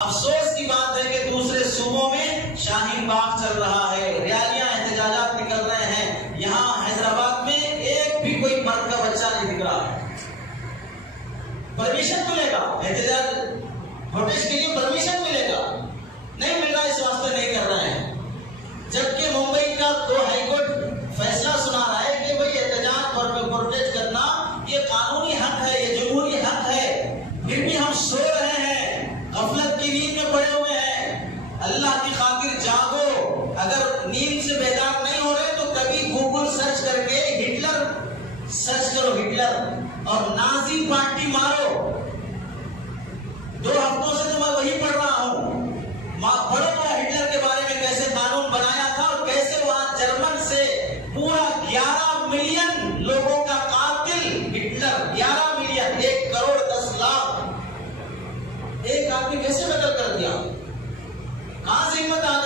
अफसोस की बात है कि दूसरे सूबों में शाहीन बाग चल रहा है, रैलियां एहतजाजात निकल रहे हैं। यहाँ हैदराबाद में एक भी कोई मर्द का बच्चा नहीं दिख रहा है। परमिशन मिलेगा एहतजाज प्रोटेस्ट के लिए, परमिशन मिलेगा, नहीं मिल रहा, इस वास्ते नहीं कर रहे हैं। जबकि मुंबई का तो हाईकोर्ट फैसला सुना रहा है कि भाई एहतजाज और प्रोटेस्ट करना ये कानूनी हक है, ये जमहूरी हक है, फिर भी हम सो रहे हैं, गफलत की नींद में पड़े हुए हैं। अल्लाह की खातिर जागो। अगर नींद से बेदार नहीं हो रहे तो कभी गूगल सर्च करके हिटलर सर्च करो, हिटलर और नाजी पार्टी मारो। 2 हफ्तों से तो मैं वही पढ़ रहा हूं। पढ़ो हिटलर के बारे में, कैसे कानून बनाया था और कैसे वहां जर्मन से पूरा 11 मिलियन लोगों का कातिल हिटलर, 11 मिलियन, 1 करोड़ 10 लाख, एक आदमी कैसे बदल कर दिया। कहां से हिम्मत आ